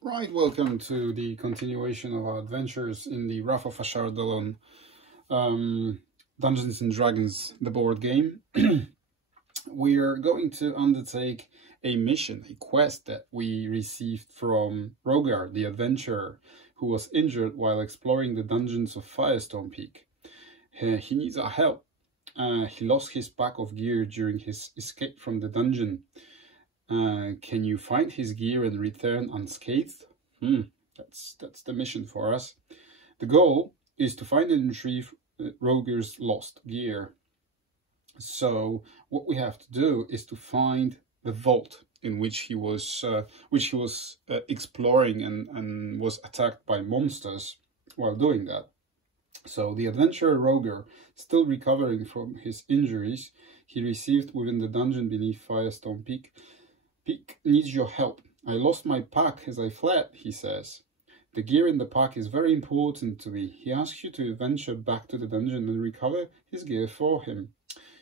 Right, welcome to the continuation of our adventures in the Wrath of Ashardalon, Dungeons and Dragons, the board game. We are going to undertake a mission, a quest that we received from Rogar, the adventurer, who was injured while exploring the dungeons of Firestone Peak. He needs our help. He lost his pack of gear during his escape from the dungeon. Can you find his gear and return unscathed? That's the mission for us. The goal is to find and retrieve Roger's lost gear. So what we have to do is to find the vault in which he was exploring and was attacked by monsters while doing that. So the adventurer Roger, still recovering from his injuries he received within the dungeon beneath Firestone Peak, needs your help. I lost my pack as I fled, he says. The gear in the pack is very important to me. He asks you to venture back to the dungeon and recover his gear for him.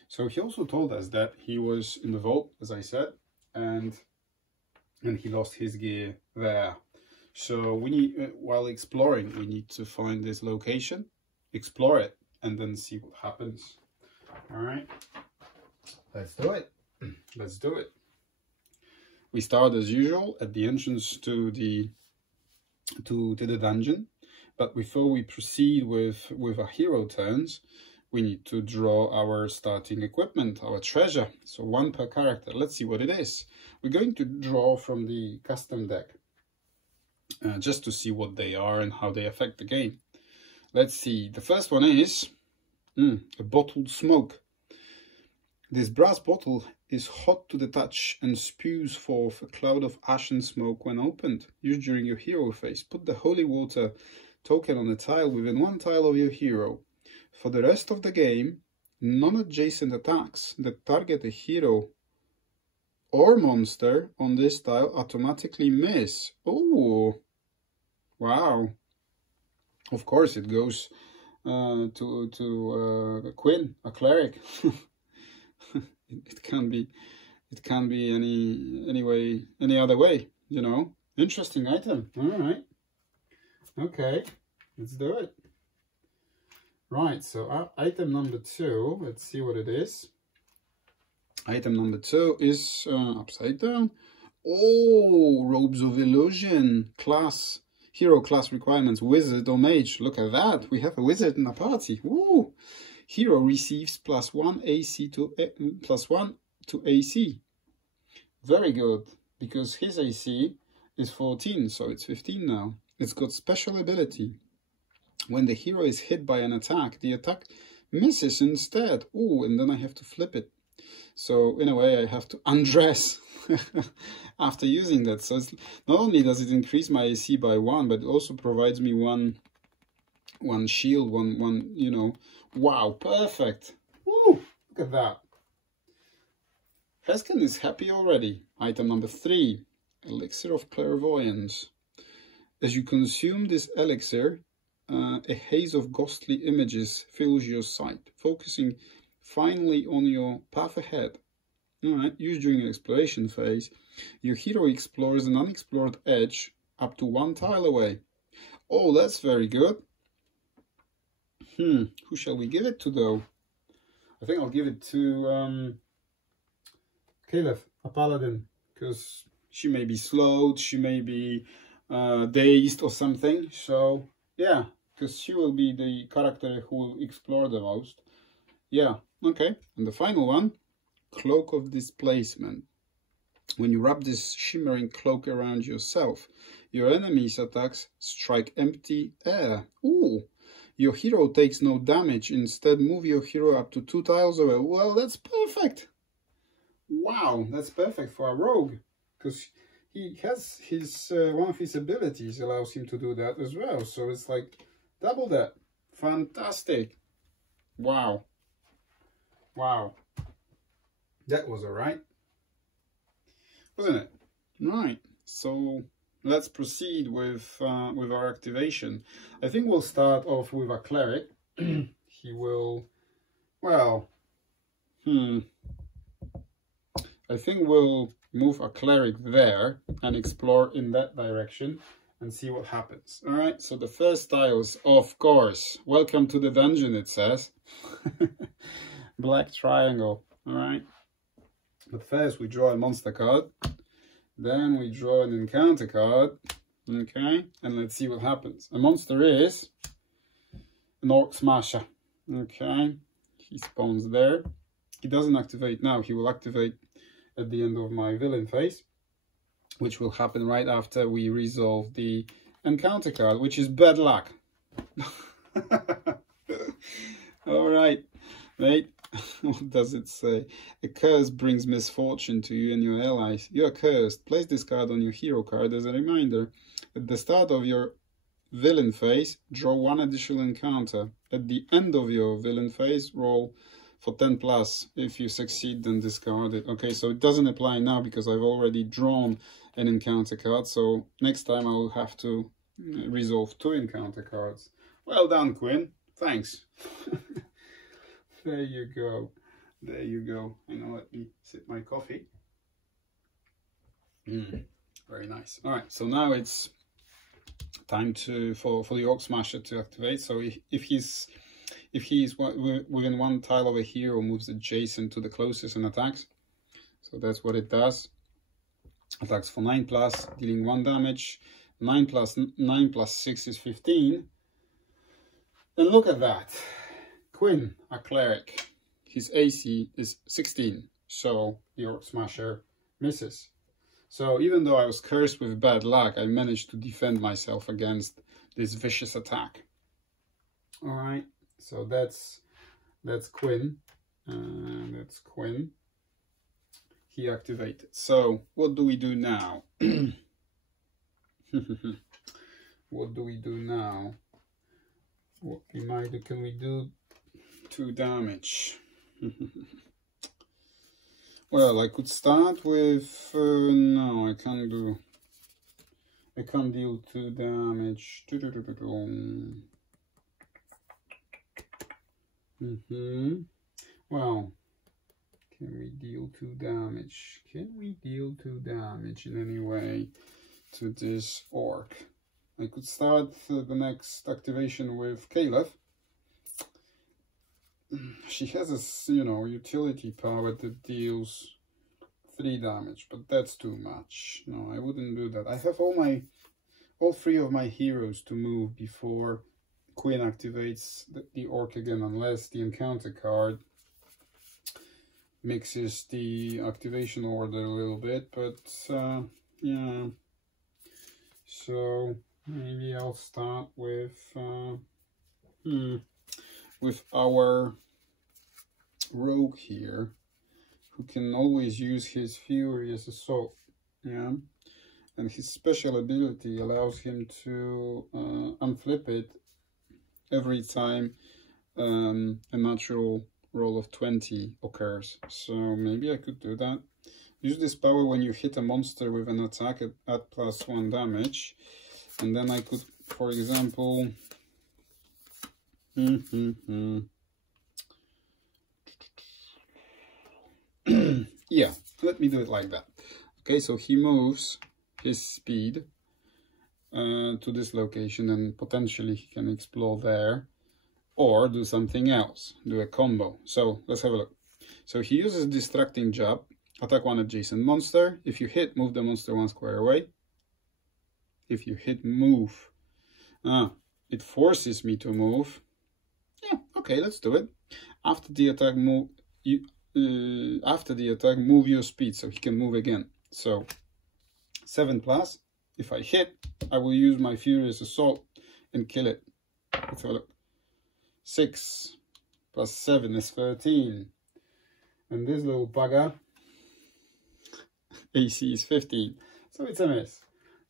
So he also told us that he was in the vault, as I said, and he lost his gear there. So we need, while exploring, we need to find this location, explore it, and then see what happens. All right, let's do it. Let's do it. We start as usual at the entrance to the dungeon, but before we proceed with our hero turns, we need to draw our starting equipment, our treasure. So one per character. Let's see what it is. We're going to draw from the custom deck, just to see what they are and how they affect the game. Let's see. The first one is a bottled smoke. This brass bottle is hot to the touch and spews forth a cloud of ash and smoke when opened. Used during your hero phase. Put the holy water token on a tile within one tile of your hero. For the rest of the game, non-adjacent attacks that target a hero or monster on this tile automatically miss. Oh, wow. Of course it goes to Quinn, a cleric. It can't be any other way, you know. Interesting item. All right. Okay, let's do it. Right, so item number 2, let's see what it is. Item number 2 is upside down. Oh, Robes of Illusion class, hero class requirements, wizard or mage. Look at that, we have a wizard in our party. Woo! Hero receives +1 AC to +1 to AC. Very good, because his AC is 14, so it's 15 now. It's got special ability. When the hero is hit by an attack, the attack misses instead. Oh, and then I have to flip it. So in a way, I have to undress after using that. So it's, not only does it increase my AC by 1, but it also provides me one shield, one, you know. Wow, perfect. Woo, look at that. Heskin is happy already. Item number 3, Elixir of Clairvoyance. As you consume this elixir, a haze of ghostly images fills your sight, focusing finally on your path ahead. Alright, used during your exploration phase, your hero explores an unexplored edge up to 1 tile away. Oh, that's very good. Who shall we give it to, though? I think I'll give it to Caleb, a paladin, because she may be slowed, she may be dazed or something. So, yeah, because she will be the character who will explore the most. Yeah, okay. And the final one, Cloak of Displacement. When you wrap this shimmering cloak around yourself, your enemy's attacks strike empty air. Ooh! Your hero takes no damage. Instead, move your hero up to 2 tiles away. Well, that's perfect. Wow, that's perfect for a rogue. Because he has his one of his abilities allows him to do that as well. So it's like double that. Fantastic. Wow. Wow. That was alright. Wasn't it? Right. So let's proceed with our activation. I think we'll start off with a cleric. He will, well, I think we'll move a cleric there and explore in that direction and see what happens. All right, so the first tiles, of course, welcome to the dungeon, it says. Black triangle. All right, but first we draw a monster card, then we draw an encounter card. Okay, and let's see what happens. A monster is an Orc Smasher. Okay, he spawns there. He doesn't activate now, he will activate at the end of my villain phase, which will happen right after we resolve the encounter card, which is bad luck. All right, mate. What does it say? A curse brings misfortune to you and your allies. You are cursed. Place this card on your hero card as a reminder. At the start of your villain phase, draw one additional encounter. At the end of your villain phase, roll for 10 plus. If you succeed, then discard it. Okay, so it doesn't apply now because I've already drawn an encounter card. So next time I will have to resolve 2 encounter cards. Well done, Quinn. Thanks. There you go. There you go. And now let me sip my coffee. Very nice. All right, so now it's time for the Orc Smasher to activate. So if he's within 1 tile of a hero, moves adjacent to the closest and attacks. So that's what it does. Attacks for 9 plus, dealing 1 damage. 9 plus 6 is 15. And look at that. Quinn, a cleric. His AC is 16. So the Orc Smasher misses. So even though I was cursed with bad luck, I managed to defend myself against this vicious attack. All right. So that's Quinn. That's Quinn. He activated. So what do we do now? What do we do now? What we might do? Can we do 2 damage? Well, I could start with no, I can't do. I can't deal 2 damage. Well, can we deal 2 damage? Can we deal 2 damage in any way to this orc? I could start the next activation with Caleb. She has a, you know, utility power that deals 3 damage, but that's too much. No, I wouldn't do that. I have all 3 of my heroes to move before Quinn activates the orc again, unless the encounter card mixes the activation order a little bit. But yeah, so maybe I'll start with our rogue here, who can always use his fury as assault. Yeah, and his special ability allows him to unflip it every time a natural roll of 20 occurs. So maybe I could do that. Use this power when you hit a monster with an attack at +1 damage. And then I could, for example, yeah, let me do it like that. Okay, so he moves his speed to this location, and potentially he can explore there or do something else, do a combo. So let's have a look. So he uses distracting jab, attack 1 adjacent monster. If you hit, move the monster 1 square away. If you hit, move. It forces me to move. Yeah, okay, let's do it. After the attack, move your speed, so he can move again. So 7 plus. If I hit, I will use my Furious Assault and kill it. Let's have a look. 6 plus 7 is 13. And this little bugger, AC is 15. So it's a miss.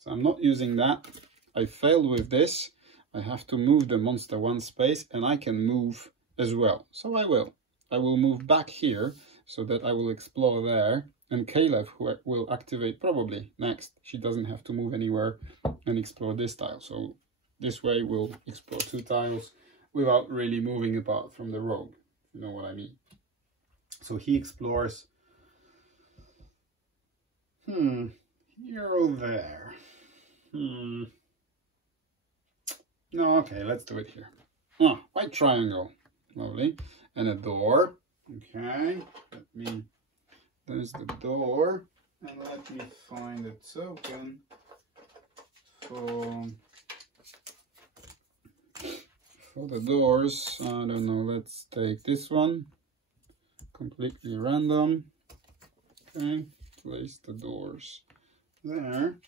So I'm not using that. I failed with this. I have to move the monster 1 space, and I can move as well. So I will. I will move back here so that I will explore there. And Caleb, who will activate probably next, she doesn't have to move anywhere and explore this tile. So this way we'll explore 2 tiles without really moving apart from the rogue, if you know what I mean. So he explores Here or there. No, okay, let's do it here. Ah, white triangle. Lovely. And a door. Okay. There's the door. And let me find a token for the doors. I don't know, let's take this one. Completely random. Okay. Place the doors there.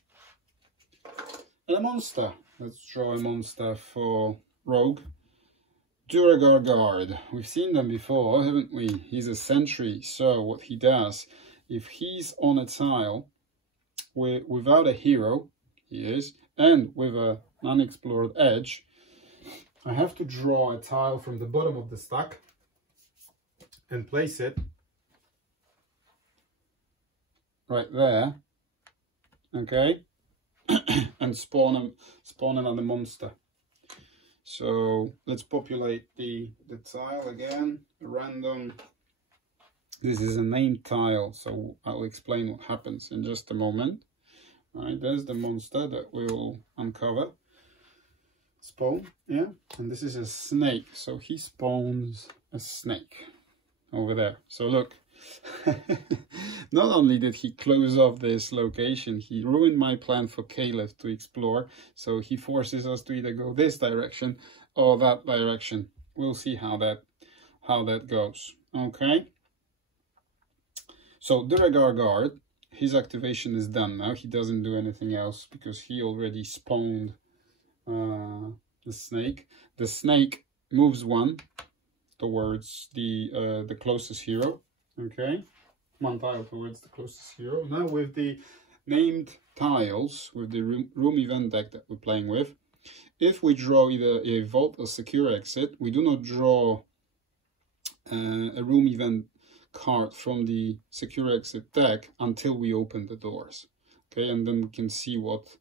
And a monster. Let's draw a monster for Rogue. Duragar Guard. We've seen them before, haven't we? He's a sentry, so what he does, if he's on a tile without a hero, he is, and with an unexplored edge, I have to draw a tile from the bottom of the stack and place it right there, okay, and spawn another monster. So let's populate the tile again, random. This is a named tile, so I'll explain what happens in just a moment. All right, there's the monster that we'll uncover. Spawn, yeah, and this is a snake, so he spawns a snake over there. So look, not only did he close off this location, he ruined my plan for Caleb to explore, so he forces us to either go this direction or that direction. We'll see how that goes. Okay, so Duragar Guard, his activation is done now. He doesn't do anything else because he already spawned the snake. The snake moves one towards the closest hero. Okay, one tile towards the closest hero. Now with the named tiles, with the room event deck that we're playing with, if we draw either a vault or secure exit, we do not draw a room event card from the secure exit deck until we open the doors. Okay, and then we can see what's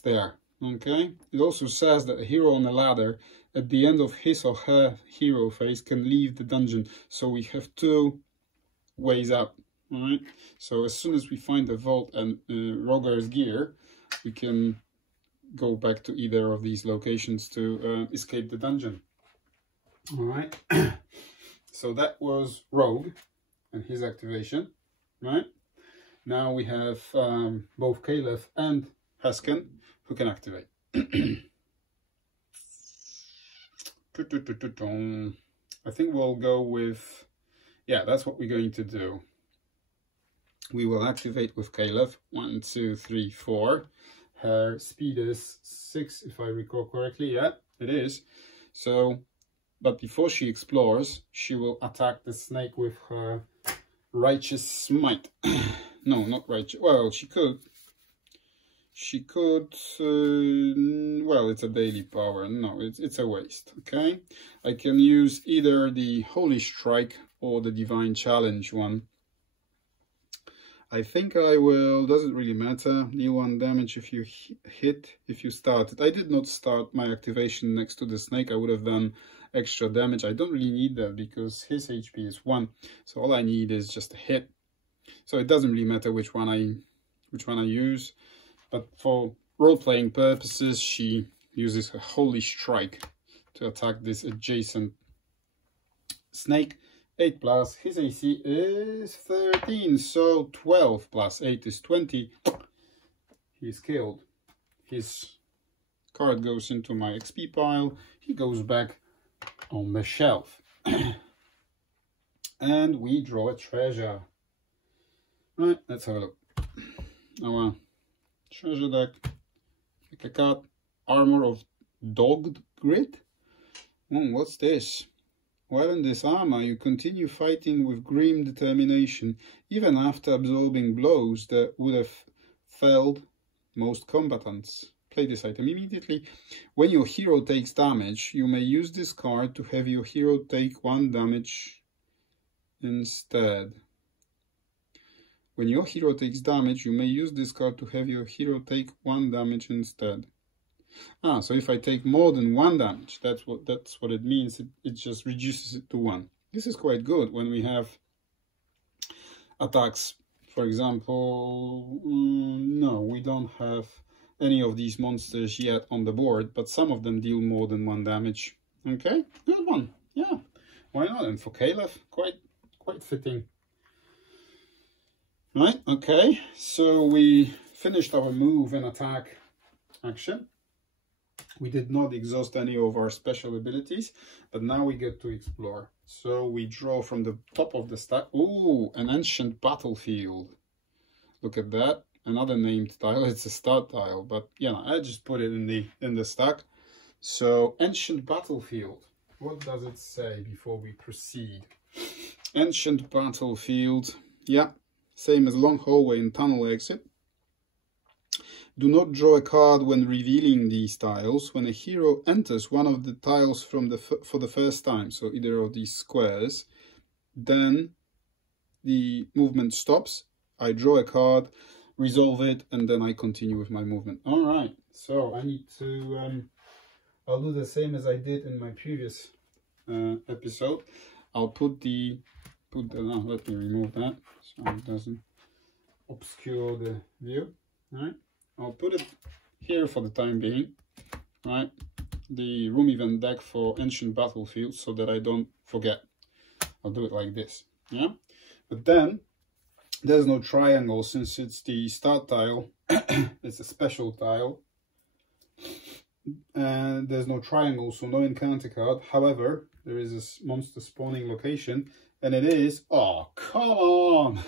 there. Okay, it also says that a hero on a ladder at the end of his or her hero phase can leave the dungeon, so we have two ways out. All right, so as soon as we find the vault and Rogar's gear, we can go back to either of these locations to escape the dungeon. All right, so that was Rogue and his activation. Right, now we have both Caleb and Haskin who can activate. I think we'll go with, yeah, that's what we're going to do. We will activate with Caleb. 1, 2, 3, 4. Her speed is 6, if I recall correctly. Yeah, it is. So, but before she explores, she will attack the snake with her Righteous Smite. No, not righteous. Well, she could. She could, well, it's a daily power. No, it's a waste, okay? I can use either the Holy Strike or the Divine Challenge one. I think I will, doesn't really matter, deal 1 damage if you if you start it. I did not start my activation next to the snake. I would have done extra damage. I don't really need that because his HP is 1. So all I need is just a hit. So it doesn't really matter which one I use. But for role-playing purposes, she uses her Holy Strike to attack this adjacent snake. 8 plus, his AC is 13, so 12 plus 8 is 20. He's killed. His card goes into my XP pile. He goes back on the shelf. And we draw a treasure. Right, let's have a look. Our treasure deck. Pick a card. Armor of Dogged Grit. What's this? While in this armor, you continue fighting with grim determination, even after absorbing blows that would have felled most combatants. Play this item immediately. When your hero takes damage, you may use this card to have your hero take 1 damage instead. When your hero takes damage, you may use this card to have your hero take 1 damage instead. Ah, so if I take more than 1 damage, that's what it means. It just reduces it to 1. This is quite good when we have attacks For example, no, we don't have any of these monsters yet on the board, but some of them deal more than 1 damage. Okay, good one. Yeah, why not? And for Caliph, quite fitting. Right, okay, so we finished our move and attack action. We did not exhaust any of our special abilities, but now we get to explore. So we draw from the top of the stack. Ooh, an ancient battlefield. Look at that. Another named tile. It's a start tile, but yeah, I just put it in the stack. So ancient battlefield. What does it say before we proceed? Ancient battlefield. Yeah, same as long hallway and tunnel exit. Do not draw a card when revealing these tiles. When a hero enters one of the tiles for the first time, so either of these squares, then the movement stops. I draw a card, resolve it, and then I continue with my movement. All right, so I need to, I'll do the same as I did in my previous episode. I'll let me remove that so it doesn't obscure the view. All right. I'll put it here for the time being, right? The room event deck for Ancient Battlefield, so that I don't forget. I'll do it like this, yeah? But then, there's no triangle since it's the start tile. It's a special tile. And there's no triangle, so no encounter card. However, there is a monster spawning location, and it is... Oh, come on!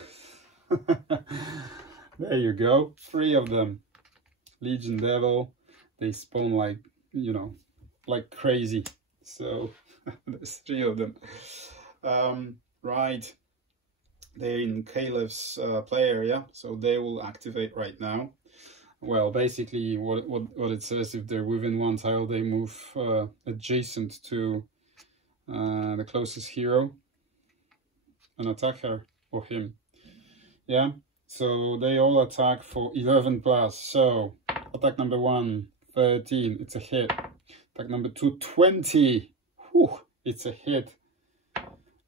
There you go, 3 of them. Legion Devil, they spawn like, you know, like crazy. So there's 3 of them. Right, they're in Caliph's play area, so they will activate right now. Well, basically what it says, if they're within 1 tile, they move adjacent to the closest hero and attack her or him. Yeah, so they all attack for 11 plus. So attack number 1, 13, it's a hit. Attack number 2, 20. Whew, it's a hit.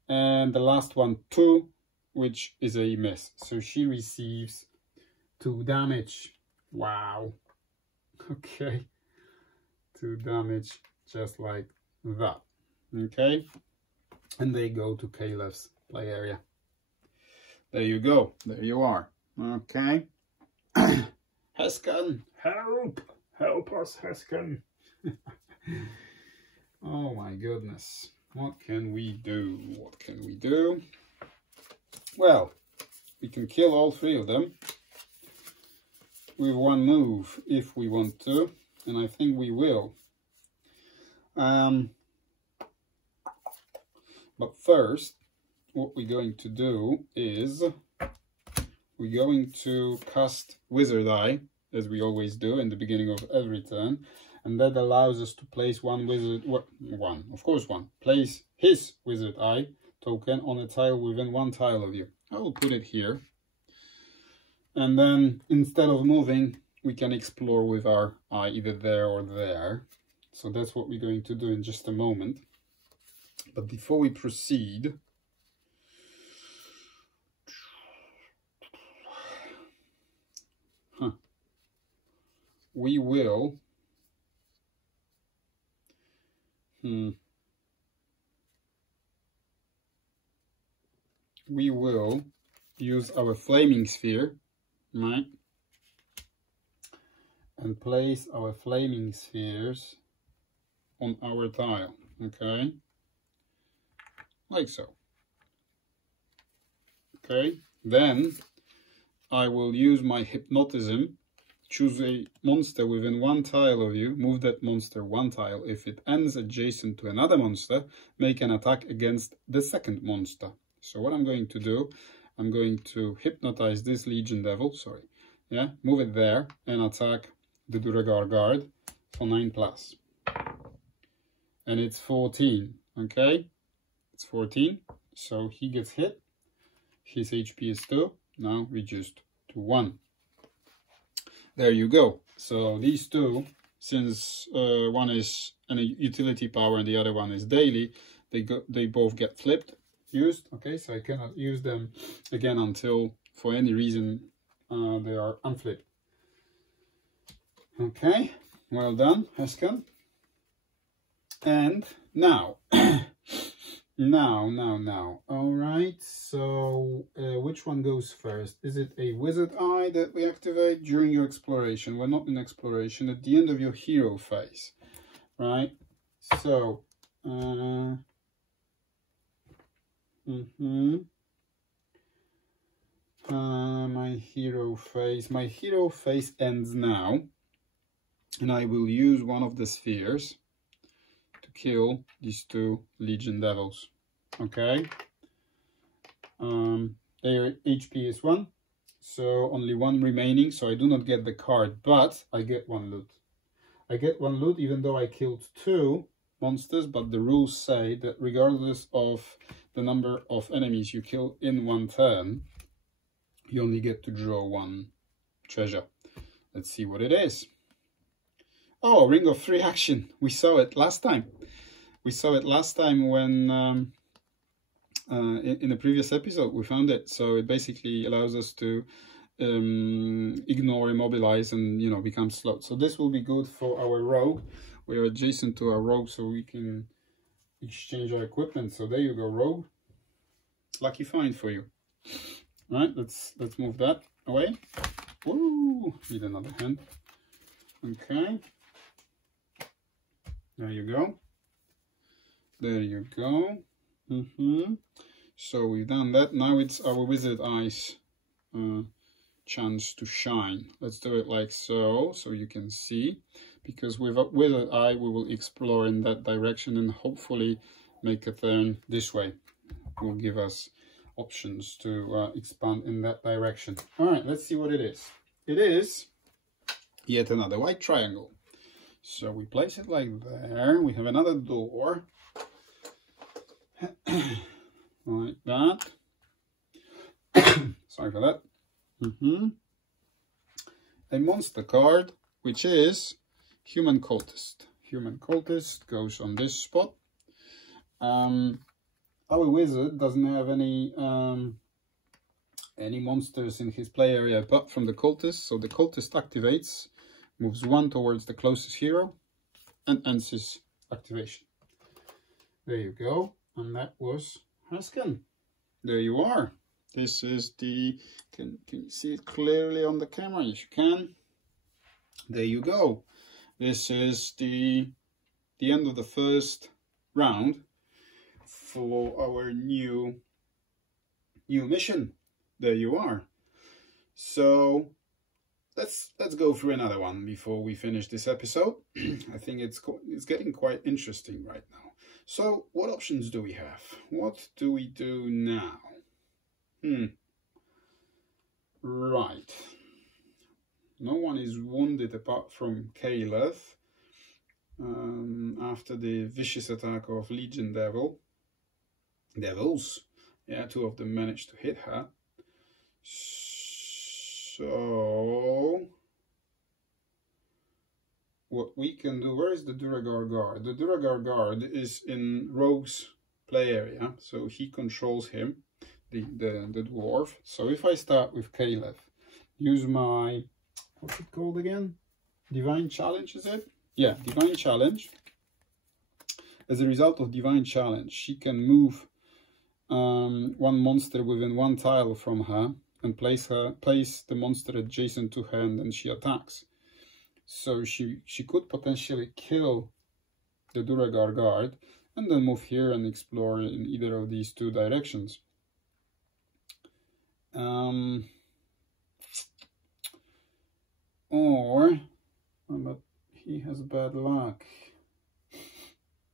And the last one, 2, which is a miss. So she receives 2 damage. Wow. Okay. 2 damage, just like that. Okay. And they go to Caliph's play area. There you go. There you are. Okay. Heskan, help! Help us, Heskan! Oh my goodness. What can we do? What can we do? Well, we can kill all 3 of them with 1 move if we want to, and I think we will. But first, what we're going to do is we're going to cast Wizard Eye, as we always do in the beginning of every turn, and that allows us to place 1 wizard, place his Wizard Eye token on a tile within 1 tile of you. I will put it here, and then instead of moving, we can explore with our eye either there or there. So that's what we're going to do in just a moment. But before we proceed, we will use our flaming sphere, right, and place our flaming spheres on our tile, okay, like so. Okay, then I will use my hypnotism. Choose a monster within 1 tile of you, move that monster 1 tile. If it ends adjacent to another monster, make an attack against the second monster. So what I'm going to do, I'm going to hypnotize this Legion Devil, move it there and attack the Duragar Guard for 9 plus. And it's 14, okay? It's 14, so he gets hit. His HP is 2, now reduced to 1. There you go. So these 2, since one is a utility power and the other one is daily, they both get used. Okay, so I cannot use them again until for any reason they are unflipped. Okay, well done, Heskan. And now, now. All right, so which one goes first? Is it a wizard eye that we activate during your exploration? We're not in exploration, at the end of your hero phase, right? So, my hero phase ends now, and I will use one of the spheres to kill these two Legion Devils. Okay, their HP is 1, so only 1 remaining, so I do not get the card, but I get 1 loot. I get 1 loot even though I killed 2 monsters, but the rules say that regardless of the number of enemies you kill in 1 turn, you only get to draw 1 treasure. Let's see what it is. Oh, Ring of Free Action. We saw it last time. We saw it last time when in the previous episode we found it. So it basically allows us to ignore, immobilize, and become slowed. So this will be good for our rogue. We are adjacent to our rogue, so we can exchange our equipment. So there you go, rogue. Lucky find for you. All right, let's move that away. Woo! Need another hand. Okay. There you go. There you go. So we've done that. Now it's our wizard eyes chance to shine. Let's do it like so you can see, because with a wizard eye we will explore in that direction and hopefully make a turn this way. It will give us options to expand in that direction. All right, let's see what it is. It is yet another white triangle. So we place it like there. We have another door like that. Sorry for that. A monster card, which is Human Cultist. Human Cultist goes on this spot. Our wizard doesn't have any monsters in his play area apart from the cultist, so the cultist activates, moves 1 towards the closest hero, and ends his activation. There you go, and that was Heskan. There you are. This is the, can you see it clearly on the camera? Yes, you can. There you go. This is the end of the first round for our new mission. There you are. So let's go through another one before we finish this episode. I think it's getting quite interesting right now. So what options do we have? What do we do now? Right. No one is wounded apart from Caleb after the vicious attack of Legion Devils. Yeah, 2 of them managed to hit her. So what we can do, where is the Duragar Guard? The Duragar Guard is in Rogue's play area, so he controls him, the dwarf. So if I start with Caleb, use my, what's it called again? Divine Challenge, is it? Yeah, Divine Challenge. As a result of Divine Challenge, she can move 1 monster within 1 tile from her and place the monster adjacent to her, and then she attacks. So she could potentially kill the Duragar Guard and then move here and explore in either of these 2 directions. But he has bad luck.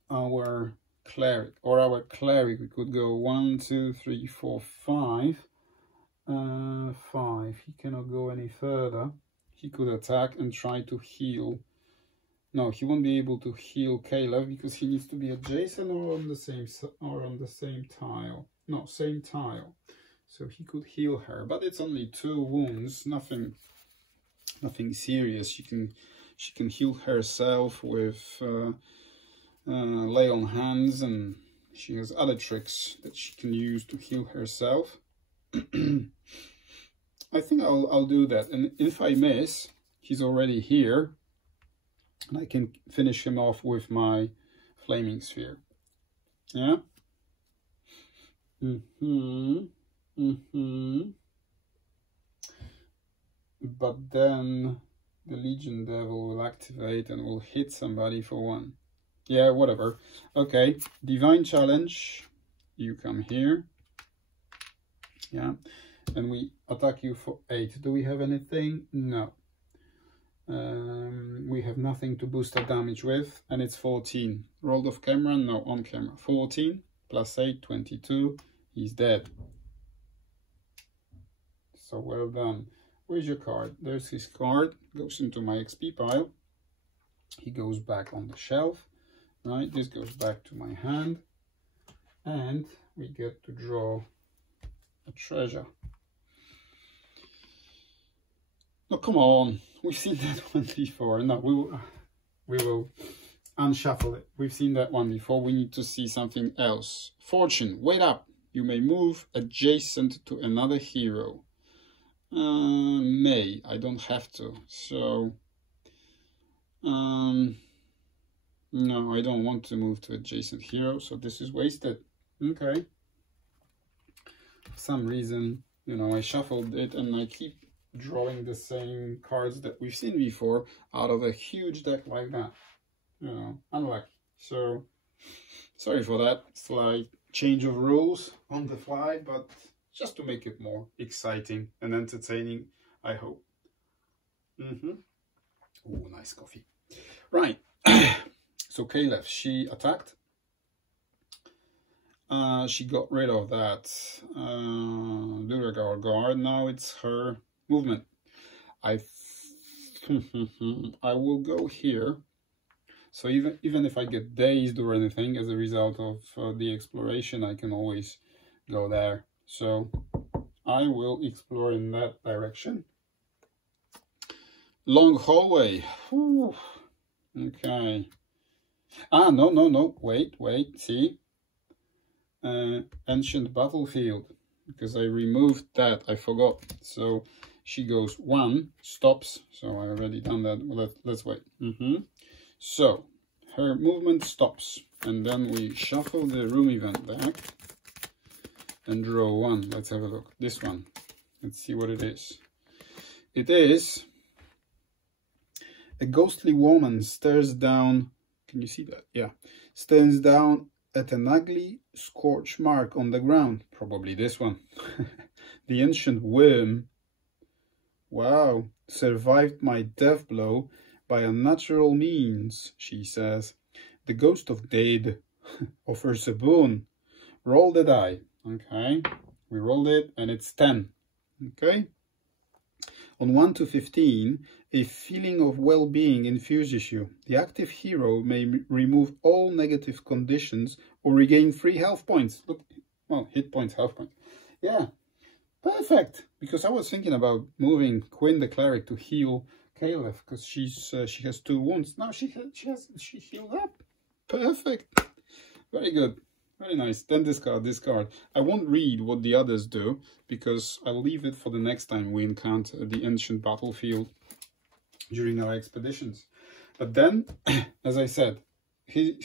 Our cleric, we could go 1, 2, 3, 4, 5. 5. He cannot go any further. He could attack and try to heal. No, he won't be able to heal Caleb because he needs to be adjacent or on the same tile. No, same tile. So he could heal her, but it's only 2 wounds. Nothing serious. She can heal herself with lay on hands, and she has other tricks that she can use to heal herself. I think I'll do that. And if I miss, he's already here, and I can finish him off with my flaming sphere. Yeah. But then the Legion Devil will activate and will hit somebody for 1. Yeah, whatever. Okay, Divine Challenge. You come here. Yeah, and we attack you for 8. Do we have anything? No. We have nothing to boost our damage with, and it's 14. Rolled off camera? No, on camera. 14 plus 8, 22. He's dead. So well done. Where's your card? There's his card. Goes into my XP pile. He goes back on the shelf. Right, this goes back to my hand. And we get to draw a treasure. No, come on. We've seen that one before. No, we will unshuffle it. We've seen that one before. We need to see something else. Fortune, wait up. You may move adjacent to another hero. May. I don't have to. So, no, I don't want to move to adjacent hero. So this is wasted. Okay. For some reason, you know, I shuffled it and I keep drawing the same cards that we've seen before out of a huge deck like that. You know, unlucky. So, sorry for that. It's like change of rules on the fly, but just to make it more exciting and entertaining, I hope. Oh, nice coffee. Right. So Caleb, she attacked. She got rid of that Duragar guard. Now it's her movement. I will go here. So even if I get dazed or anything as a result of the exploration, I can always go there. So I will explore in that direction. Long hallway. Whew. Okay. Ah, no. Wait. See. Ancient battlefield. Because I removed that. I forgot. So she goes 1, stops. So I already done that. Let's wait. So her movement stops. And then we shuffle the room event back. And draw 1. Let's have a look. This one. Let's see what it is. It is a ghostly woman stares down. Can you see that? Yeah. Stares down at an ugly scorch mark on the ground. Probably this one. The ancient worm. Wow. Survived my death blow by unnatural means, she says. The ghost of dead offers a boon. Roll the die. Okay, we rolled it and it's 10. Okay, on 1 to 15, a feeling of well-being infuses you. The active hero may remove all negative conditions or regain 3 health points. Look, well, hit points, health points. Yeah, perfect. Because I was thinking about moving Quinn the cleric to heal Caleb because she has 2 wounds. Now she healed up. Perfect. Very good. Very nice. Then discard. I won't read what the others do because I'll leave it for the next time we encounter the ancient battlefield during our expeditions. But then, as I said,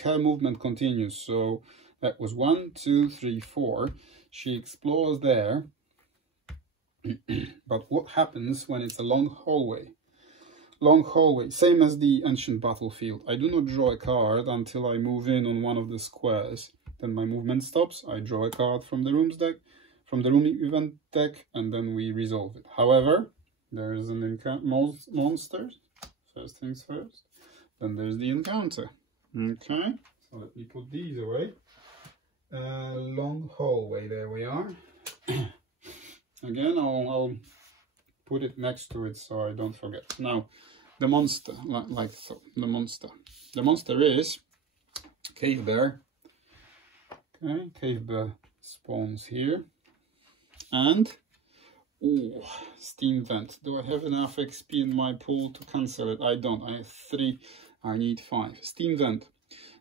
her movement continues. So that was 1, 2, 3, 4. She explores there. But what happens when it's a long hallway? Long hallway, same as the ancient battlefield. I do not draw a card until I move in on one of the squares. Then my movement stops. I draw a card from the room event deck, and then we resolve it. However, there is an monster. First things first. Then there's the encounter. Okay, so let me put these away. Long hallway. There we are. Again, I'll put it next to it so I don't forget. Now, the monster, like so. The monster is cave bear. Okay, cave bear spawns here. And, oh, steam vent. Do I have enough XP in my pool to cancel it? I don't. I have 3. I need 5. Steam vent.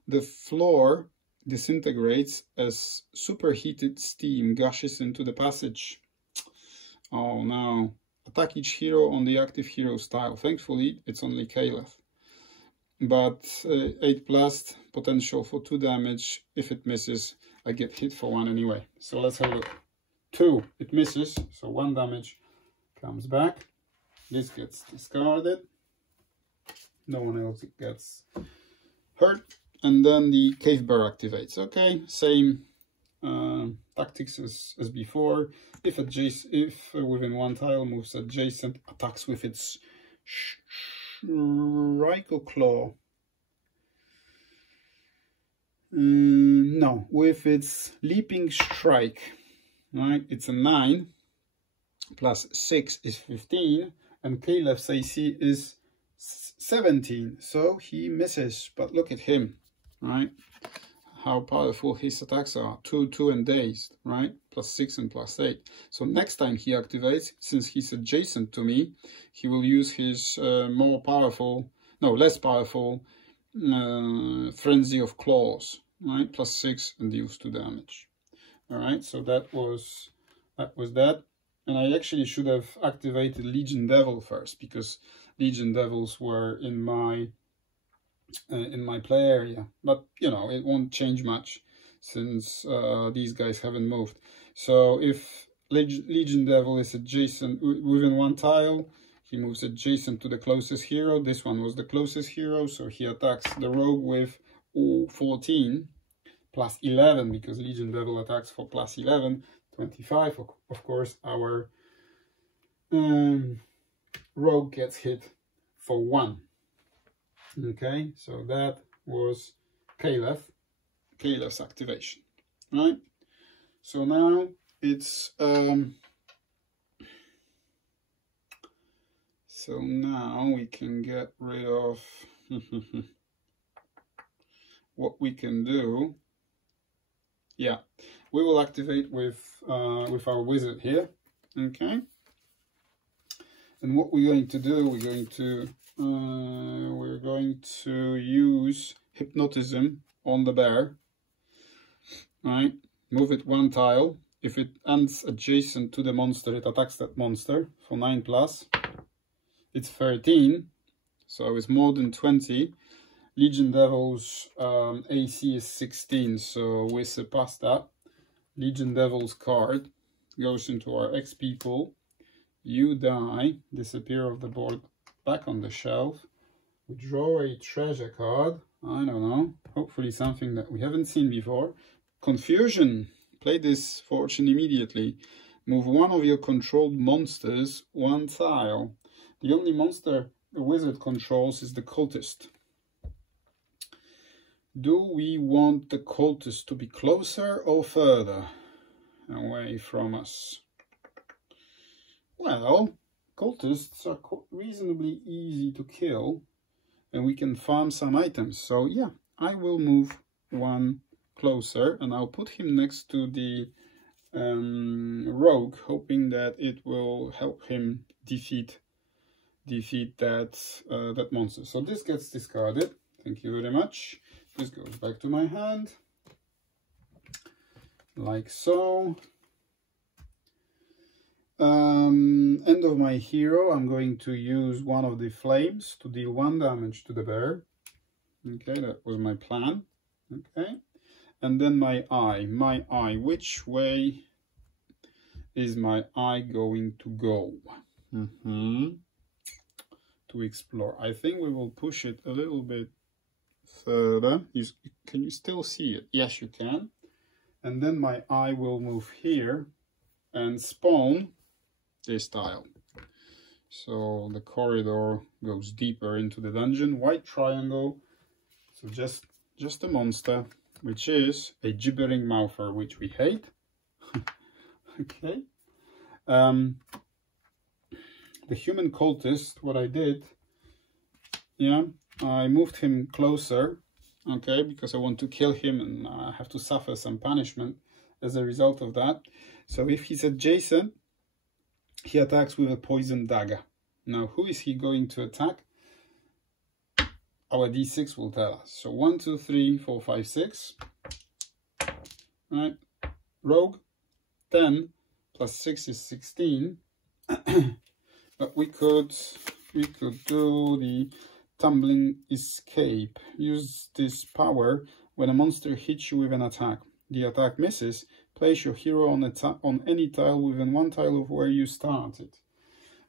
The floor disintegrates as superheated steam gushes into the passage. Oh no. Attack each hero on the active hero tile. Thankfully, it's only Caliph. But 8 blast, potential for 2 damage. If it misses, I get hit for 1 anyway. So let's have a look. 2, it misses, so 1 damage comes back. This gets discarded. No one else gets hurt. And then the Cave Bear activates. Okay, same tactics as before. If within 1 tile moves adjacent, attacks with its Rifle Claw. No, with its Leaping Strike. Right, it's a 9 plus 6 is 15, and Caliph's AC is 17, so he misses. But look at him, right? How powerful his attacks are. 2, 2, and dazed, right? Plus 6 and plus 8. So next time he activates, since he's adjacent to me, he will use his less powerful Frenzy of Claws, right? Plus 6 and deals 2 damage. All right, so that was that. And I actually should have activated Legion Devil first, because Legion Devils were in my play area, but you know, it won't change much since these guys haven't moved. So if Legion Devil is adjacent within 1 tile, he moves adjacent to the closest hero. This one was the closest hero, so he attacks the rogue with 14 plus 11, because Legion Devil attacks for plus 11, 25. Of course, our rogue gets hit for 1. Okay, so that was Caliph's activation, right? So now it's so now we can get rid of what we can do. Yeah, we will activate with our wizard here. Okay, and what we're going to do, we're going to use Hypnotism on the bear. Right, move it 1 tile. If it ends adjacent to the monster, it attacks that monster for 9 plus. It's 13, so it's more than 20. Legion Devil's AC is 16, so we surpass that. Legion Devil's card goes into our XP pool. You die, disappear off the board, back on the shelf. We draw a treasure card. I don't know, hopefully something that we haven't seen before. Confusion. Play this fortune immediately. Move 1 of your controlled monsters 1 tile. The only monster the wizard controls is the cultist. Do we want the cultist to be closer or further away from us? Well, cultists are reasonably easy to kill, and we can farm some items. So yeah, I will move 1 closer, and I'll put him next to the rogue, hoping that it will help him defeat that monster. So this gets discarded. Thank you very much. This goes back to my hand, like so. End of my hero, I'm going to use 1 of the flames to deal 1 damage to the bear. Okay, that was my plan. Okay, and then my eye. Which way is my eye going to go? To explore. I think we will push it a little bit further. Can you still see it? Yes, you can. And then my eye will move here and spawn this tile. So the corridor goes deeper into the dungeon. White triangle. So just a monster, which is a gibbering mouther, which we hate. Okay. The human cultist, what I did, yeah, I moved him closer, okay, because I want to kill him and I have to suffer some punishment as a result of that. So if he's adjacent, he attacks with a poison dagger. Now, who is he going to attack? Our D6 will tell us. So 1, 2, 3, 4, 5, 6. Right, rogue, 10 plus 6 is 16. But we could do the tumbling escape. Use this power when a monster hits you with an attack. The attack misses. Place your hero on any tile within one tile of where you started.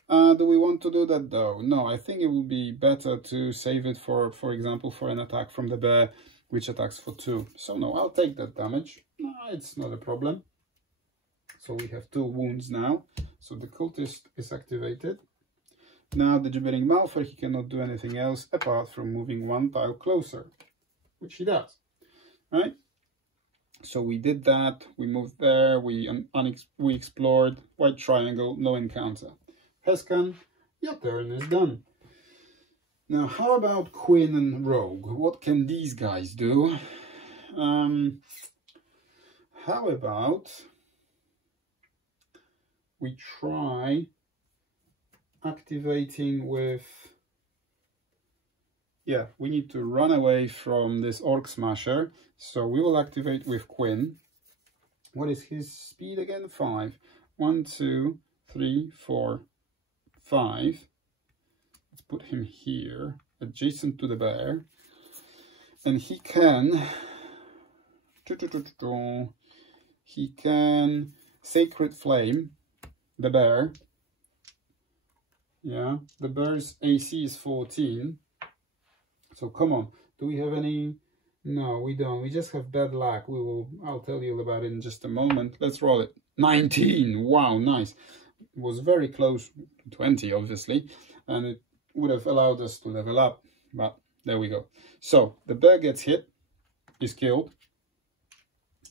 Do we want to do that though? No, I think it would be better to save it for example, for an attack from the bear, which attacks for 2. So no, I'll take that damage. No, it's not a problem. So we have 2 wounds now. So the cultist is activated. Now the gibbering mouther, he cannot do anything else apart from moving 1 tile closer, which he does, right? So we did that, we moved there, we explored, white triangle, no encounter. Heskan, your turn is done. Now how about Quinn and Rogue? What can these guys do? How about we try activating with... Yeah, we need to run away from this Orc Smasher. So we will activate with Quinn. What is his speed again? 5. 1, 2, 3, 4, 5. Let's put him here, adjacent to the bear. And he can... He can Sacred Flame the bear. Yeah, the bear's AC is 14. So come on, do we have any? No, we don't. We just have bad luck. I'll tell you about it in just a moment. Let's roll it. 19. Wow, nice. It was very close to 20, obviously, and it would have allowed us to level up, but there we go. So the bear gets hit, is killed.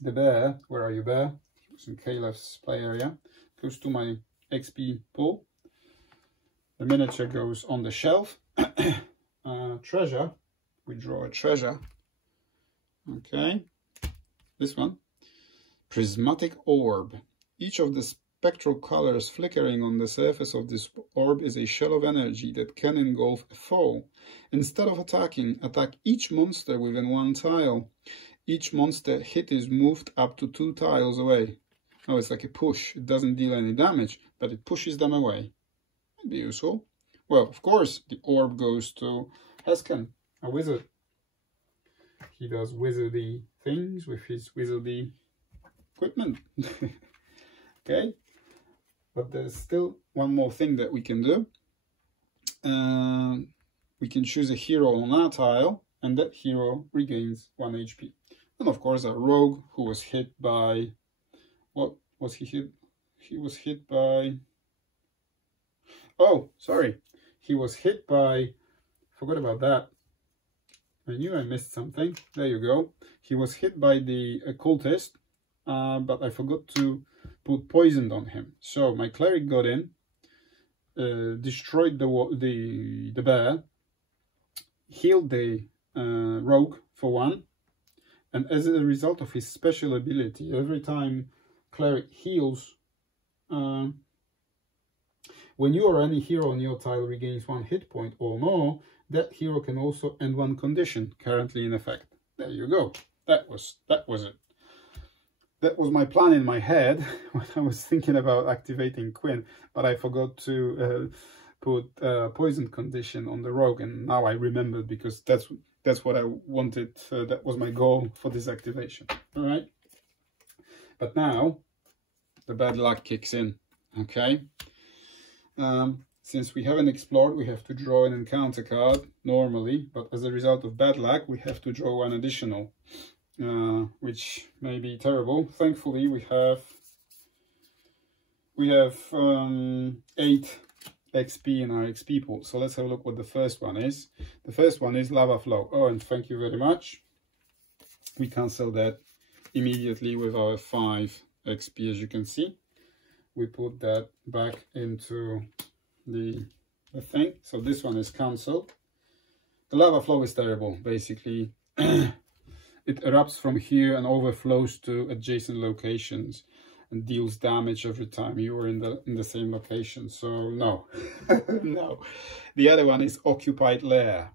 The bear, where are you, bear? He was in Caleb's play area. Goes to my XP pool. The miniature goes on the shelf. Treasure, we draw a treasure. Okay, this one. Prismatic orb. Each of the spectral colors flickering on the surface of this orb is a shell of energy that can engulf a foe. Instead of attacking, attack each monster within 1 tile. Each monster hit is moved up to 2 tiles away. Oh, it's like a push. It doesn't deal any damage, but it pushes them away. That'd be useful. Well, of course, the orb goes to Heskan, a wizard. He does wizardy things with his wizardy equipment. Okay, but there's still one more thing that we can do. We can choose a hero on our tile, and that hero regains 1 HP. And of course, a rogue who was hit by... What was he hit? He was hit by... Oh, sorry. He was hit by... Forgot about that. I knew I missed something. There you go. He was hit by the cultist, but I forgot to put poison on him. So my cleric got in, destroyed the bear, healed the rogue for 1, and as a result of his special ability, every time cleric heals, when you or any hero on your tile regains 1 hit point or more, that hero can also end 1 condition currently in effect. There you go. That was it. That was my plan in my head when I was thinking about activating Quinn, but I forgot to put poison condition on the rogue, and now I remembered because that's what I wanted. That was my goal for this activation. All right. But now the bad luck kicks in. Okay. Since we haven't explored, we have to draw an encounter card normally, but as a result of bad luck, we have to draw 1 additional, which may be terrible. Thankfully, we have 8 XP in our XP pool. So let's have a look what the first one is. The first one is Lava Flow. Oh, and thank you very much. We cancel that immediately with our 5 XP, as you can see. We put that back into the thing. So this one is cancelled. The lava flow is terrible, basically. It erupts from here and overflows to adjacent locations and deals damage every time you are in the same location. So no. No. The other one is Occupied Lair.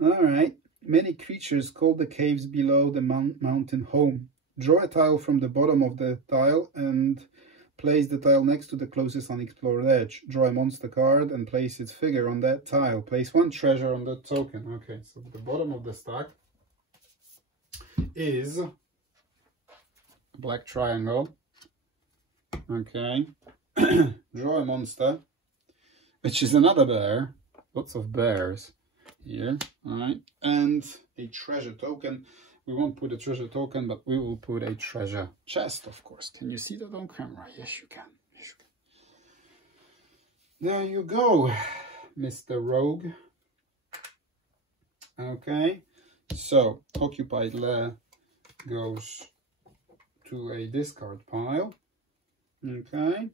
All right. Many creatures call the caves below the mountain home. Draw a tile from the bottom of the tile and Place the tile next to the closest unexplored edge. Draw a monster card and place its figure on that tile. Place 1 treasure on that token. Okay, so the bottom of the stack is a black triangle. Okay. Draw a monster, which is another bear. Lots of bears here. Alright. And a treasure token. We won't put a treasure token, but we will put a treasure chest, of course. Can you see that on camera? Yes, you can. Yes, you can. There you go, Mr. Rogue. Okay, so occupied lair goes to a discard pile. Okay.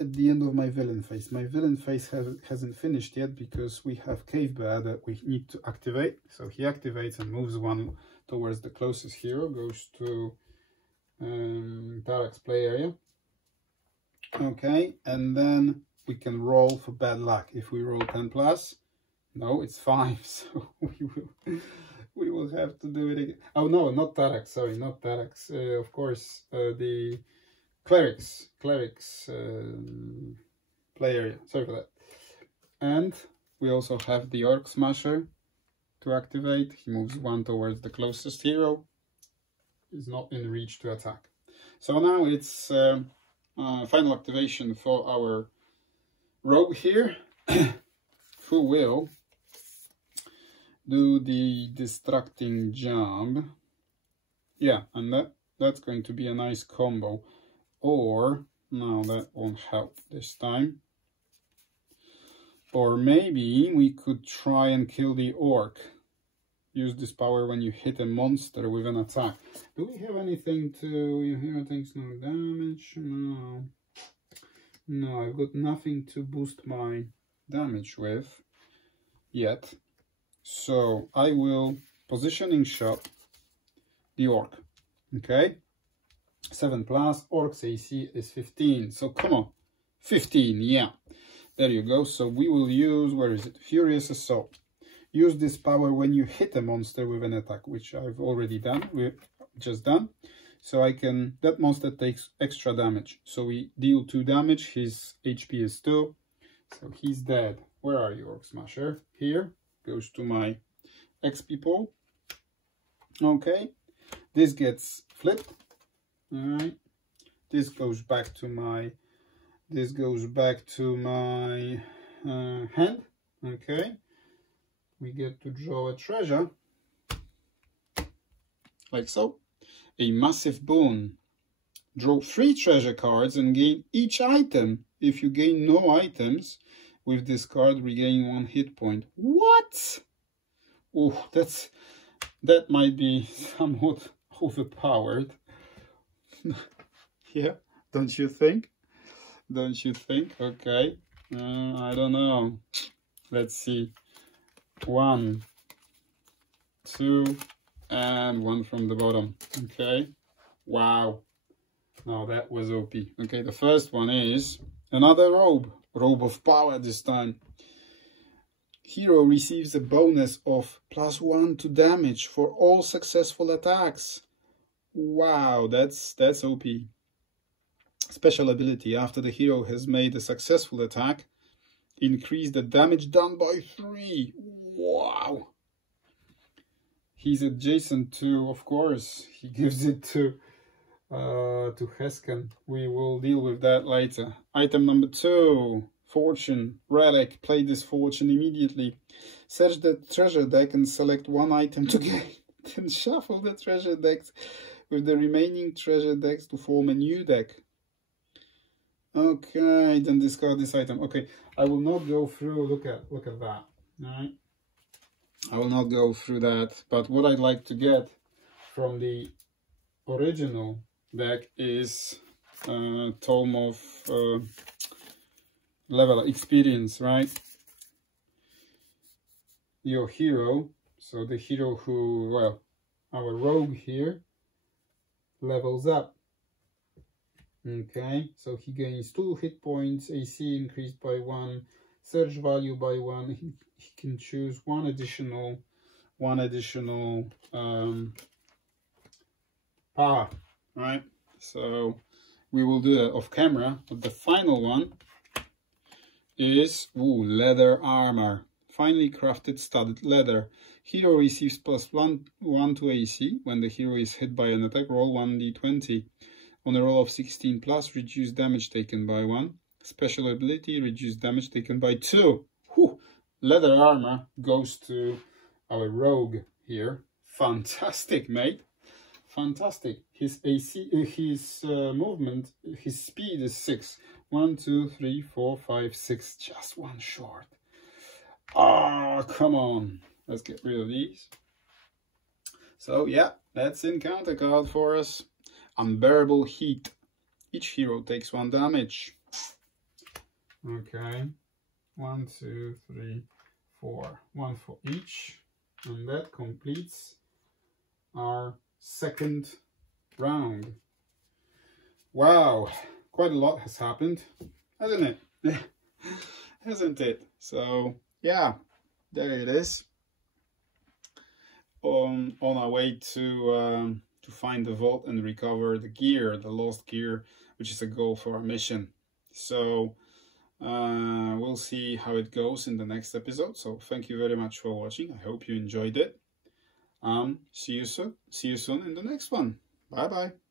At the end of my villain phase. My villain phase hasn't finished yet because we have Cave Bear that we need to activate. So he activates and moves 1 towards the closest hero, goes to Tarek's play area. Okay, and then we can roll for bad luck. If we roll 10 plus, no, it's 5, so we will have to do it again. Oh no, not Tarek, sorry, not Tarek's. Of course, the Clerics play area, sorry for that. And we also have the Orc Smasher to activate. He moves 1 towards the closest hero. He's not in reach to attack. So now it's final activation for our rogue here, who will do the distracting job. Yeah, and that's going to be a nice combo. Or, no, that won't help this time. Or maybe we could try and kill the orc. Use this power when you hit a monster with an attack. Do we have anything to... Your hero takes no damage? No. No, I've got nothing to boost my damage with yet. So I will positioning shot the orc. Okay? 7 plus, Orc's AC is 15, so come on, 15, yeah, there you go. So we will use, where is it, Furious Assault. Use this power when you hit a monster with an attack, which I've already done, we've just done. So I can, that monster takes extra damage, so we deal 2 damage, his HP is 2, so he's dead. Where are you, Orc Smasher? Here, goes to my XP pool. Okay, this gets flipped. All right, this goes back to my hand. Okay, we get to draw a treasure like so. A massive boon. Draw 3 treasure cards and gain each item. If you gain no items with this card, regain 1 hit point. What? Oh, that might be somewhat overpowered. Yeah, don't you think? Don't you think? Okay, I don't know. Let's see. 1, 2, and 1 from the bottom. Okay, wow. Now that was OP. Okay, the first one is another robe of power this time. Hero receives a bonus of +1 to damage for all successful attacks. Wow, that's OP. Special ability. After the hero has made a successful attack, increase the damage done by 3. Wow. He's adjacent to, of course, he gives it to Hesken. We will deal with that later. Item number 2, Fortune Relic. Play this fortune immediately. Search the treasure deck and select 1 item to gain. Then shuffle the treasure decks with the remaining treasure decks to form a new deck. Okay, then discard this item. Okay, I will not go through, look at that. Alright. I will not go through that, but what I'd like to get from the original deck is Tome of level experience, right? Your hero, so the hero who, well, our rogue here, levels up. Okay, so he gains 2 hit points, AC increased by 1, search value by 1. He can choose one additional power, right? So we will do that off camera. But the final one is leather armor. Finely crafted studded leather. Hero receives +1 to AC. When the hero is hit by an attack, roll 1d20. On a roll of 16 plus, reduce damage taken by 1. Special ability, reduce damage taken by 2. Whew. Leather armor goes to our rogue here. Fantastic, mate. Fantastic. His AC, his movement, his speed is 6. 1, 2, 3, 4, 5, 6. Just one short. Oh, come on. Let's get rid of these. So yeah, that's encounter card for us. Unbearable heat. Each hero takes 1 damage. Okay. 1, 2, 3, 4. 1 for each. And that completes our second round. Wow, quite a lot has happened, hasn't it? Hasn't it? So yeah, there it is. On our way to find the vault and recover the gear, the lost gear, which is a goal for our mission. So we'll see how it goes in the next episode. So thank you very much for watching. I hope you enjoyed it. See you soon in the next one. Bye bye.